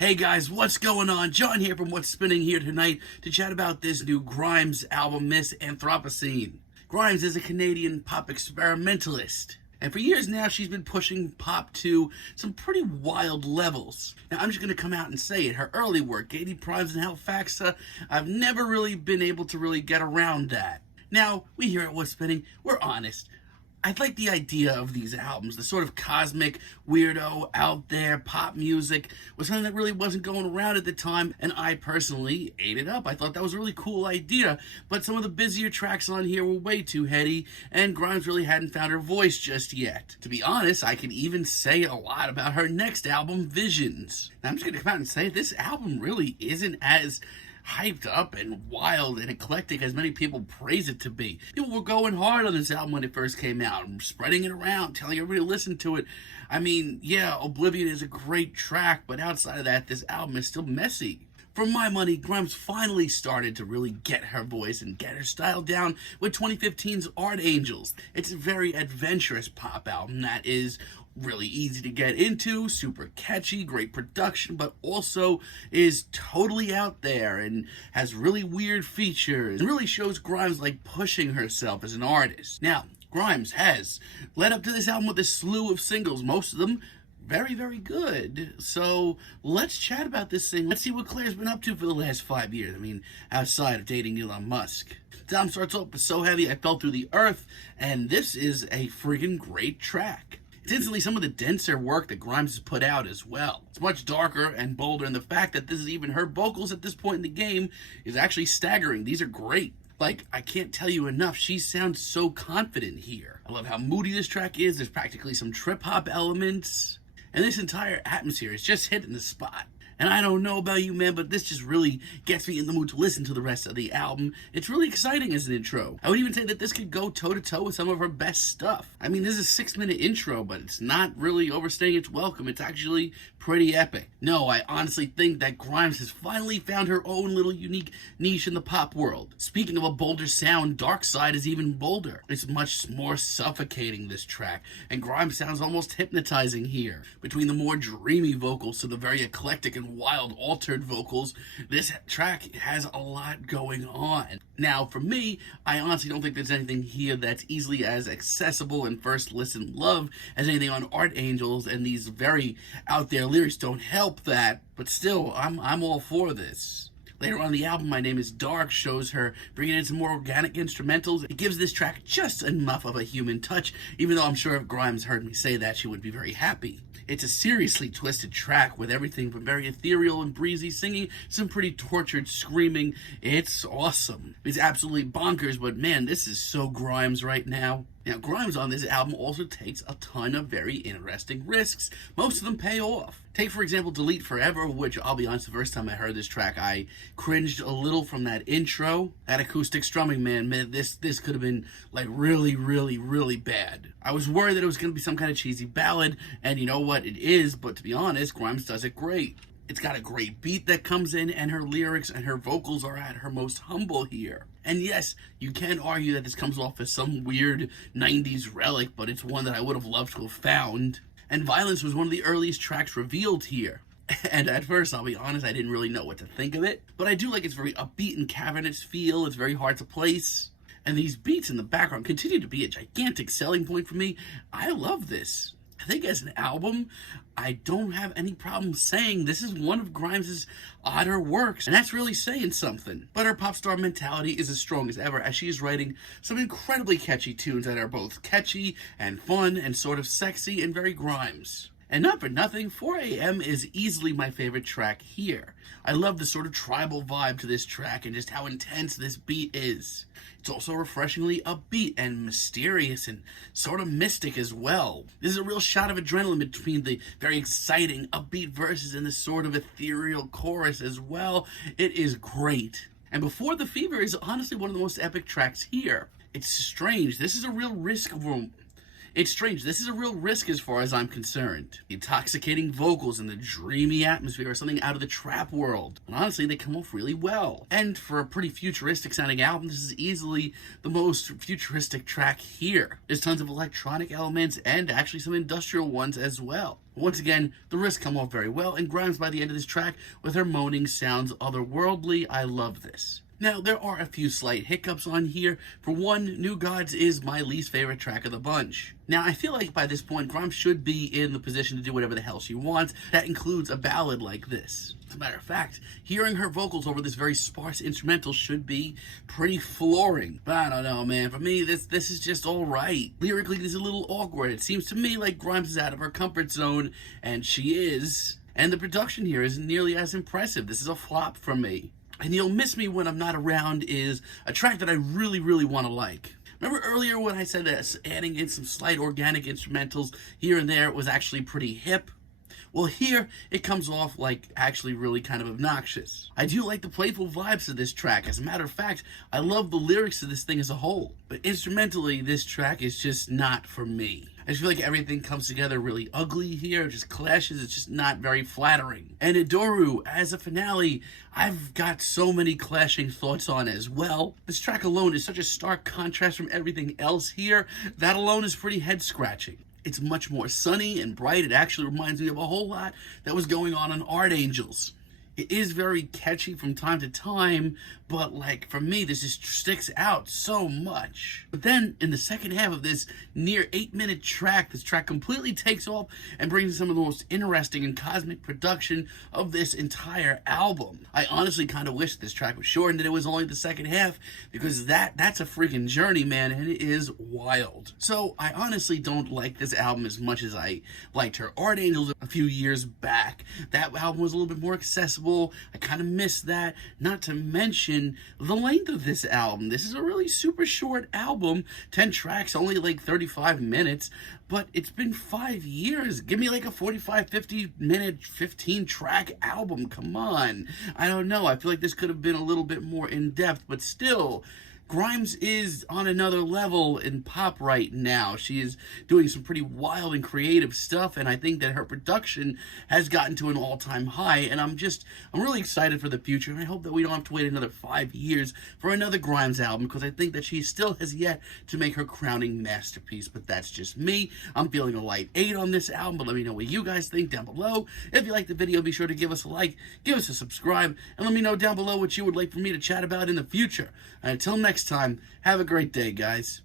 Hey guys, what's going on? John here from What's Spinning here tonight to chat about this new Grimes album, Miss Anthropocene. Grimes is a Canadian pop experimentalist, and for years now she's been pushing pop to some pretty wild levels. Now I'm just going to come out and say it, her early work, 80 Primes and Halifaxa, I've never really been able to really get around that. Now, we here at What's Spinning, we're honest. I like the idea of these albums. The sort of cosmic, weirdo, out there pop music was something that really wasn't going around at the time, and I personally ate it up. I thought that was a really cool idea, but some of the busier tracks on here were way too heady, and Grimes really hadn't found her voice just yet. To be honest, I can even say a lot about her next album, Visions. Now, I'm just going to come out and say this album really isn't as hyped up and wild and eclectic as many people praise it to be. People were going hard on this album when it first came out, spreading it around, telling everybody to listen to it. I mean, yeah, Oblivion is a great track, but outside of that, this album is still messy. For my money, Grimes finally started to really get her voice and get her style down with 2015's Art Angels. It's a very adventurous pop album that is really easy to get into, super catchy, great production, but also is totally out there and has really weird features and really shows Grimes like pushing herself as an artist. Now, Grimes has led up to this album with a slew of singles, most of them very, very good. So let's chat about this thing. Let's see what Claire's been up to for the last 5 years. I mean, outside of dating Elon Musk. The album starts off with So Heavy I Fell Through the Earth, and this is a friggin' great track. It's instantly some of the denser work that Grimes has put out as well. It's much darker and bolder, and the fact that this is even her vocals at this point in the game is actually staggering. These are great. Like, I can't tell you enough, she sounds so confident here. I love how moody this track is. There's practically some trip-hop elements. And this entire atmosphere is just hitting the spot. And I don't know about you, man, but this just really gets me in the mood to listen to the rest of the album. It's really exciting as an intro. I would even say that this could go toe-to-toe with some of her best stuff. I mean, this is a 6-minute intro, but it's not really overstaying its welcome. It's actually pretty epic. No, I honestly think that Grimes has finally found her own little unique niche in the pop world. Speaking of a bolder sound, Darkseid is even bolder. It's much more suffocating, this track, and Grimes sounds almost hypnotizing here. Between the more dreamy vocals to the very eclectic and wild altered vocals, this track has a lot going on. Now, for me, I honestly don't think there's anything here that's easily as accessible and first listen love as anything on Art Angels, and these very out there lyrics don't help that, but still, I'm all for this. Later on in the album, My Name is Dark shows her bringing in some more organic instrumentals. It gives this track just enough of a human touch, even though I'm sure if Grimes heard me say that, she would be very happy. It's a seriously twisted track with everything from very ethereal and breezy singing, some pretty tortured screaming. It's awesome. It's absolutely bonkers, but man, this is so Grimes right now. Now, Grimes on this album also takes a ton of very interesting risks. Most of them pay off. Take, for example, Delete Forever, which, I'll be honest, the first time I heard this track, I cringed a little from that intro. That acoustic strumming, man, this could have been, like, really, really, really bad. I was worried that it was going to be some kind of cheesy ballad, and you know what, it is, but to be honest, Grimes does it great. It's got a great beat that comes in, and her lyrics and her vocals are at her most humble here. And yes, you can argue that this comes off as some weird 90s relic, but it's one that I would have loved to have found. And Violence was one of the earliest tracks revealed here. And at first, I'll be honest, I didn't really know what to think of it. But I do like its very upbeat and cavernous feel. It's very hard to place. And these beats in the background continue to be a gigantic selling point for me. I love this. I think as an album, I don't have any problem saying this is one of Grimes' odder works, and that's really saying something. But her pop star mentality is as strong as ever, as she is writing some incredibly catchy tunes that are both catchy and fun and sort of sexy and very Grimes. And not for nothing, 4 AM is easily my favorite track here. I love the sort of tribal vibe to this track and just how intense this beat is. It's also refreshingly upbeat and mysterious and sort of mystic as well. This is a real shot of adrenaline between the very exciting upbeat verses and this sort of ethereal chorus as well. It is great. And Before the Fever is honestly one of the most epic tracks here. It's strange. This is a real risk room. It's strange. This is a real risk as far as I'm concerned. The intoxicating vocals and the dreamy atmosphere are something out of the trap world. And honestly, they come off really well. And for a pretty futuristic sounding album, this is easily the most futuristic track here. There's tons of electronic elements and actually some industrial ones as well. Once again, the risks come off very well, and Grimes by the end of this track with her moaning sounds otherworldly. I love this. Now, there are a few slight hiccups on here. For one, New Gods is my least favorite track of the bunch. Now, I feel like by this point, Grimes should be in the position to do whatever the hell she wants. That includes a ballad like this. As a matter of fact, hearing her vocals over this very sparse instrumental should be pretty flooring. But I don't know, man. For me, this is just alright. Lyrically, this is a little awkward. It seems to me like Grimes is out of her comfort zone, and she is. And the production here isn't nearly as impressive. This is a flop for me. And You'll Miss Me When I'm Not Around is a track that I really, really want to like. Remember earlier when I said that adding in some slight organic instrumentals here and there was actually pretty hip? Well, here, it comes off like actually really kind of obnoxious. I do like the playful vibes of this track. As a matter of fact, I love the lyrics of this thing as a whole. But instrumentally, this track is just not for me. I just feel like everything comes together really ugly here. It just clashes. It's just not very flattering. And Adoru, as a finale, I've got so many clashing thoughts on as well. This track alone is such a stark contrast from everything else here. That alone is pretty head-scratching. It's much more sunny and bright. It actually reminds me of a whole lot that was going on Art Angels. It is very catchy from time to time, but like for me, this just sticks out so much. But then in the second half of this near 8-minute track, this track completely takes off and brings some of the most interesting and cosmic production of this entire album. I honestly kind of wish this track was short and that it was only the second half, because that's a freaking journey, man, and it is wild. So I honestly don't like this album as much as I liked her Art Angels a few years back. That album was a little bit more accessible. I kind of miss that. Not to mention the length of this album. This is a really super short album. 10 tracks, only like 35 minutes. But it's been 5 years. Give me like a 45, 50 minute, 15 track album. Come on. I don't know. I feel like this could have been a little bit more in depth, but still, Grimes is on another level in pop right now. She is doing some pretty wild and creative stuff, and I think that her production has gotten to an all-time high, and I'm really excited for the future, and I hope that we don't have to wait another 5 years for another Grimes album, because I think that she still has yet to make her crowning masterpiece. But that's just me. I'm feeling a light 8 on this album, but let me know what you guys think down below. If you like the video, be sure to give us a like, give us a subscribe, and let me know down below what you would like for me to chat about in the future. And until next time, have a great day, guys.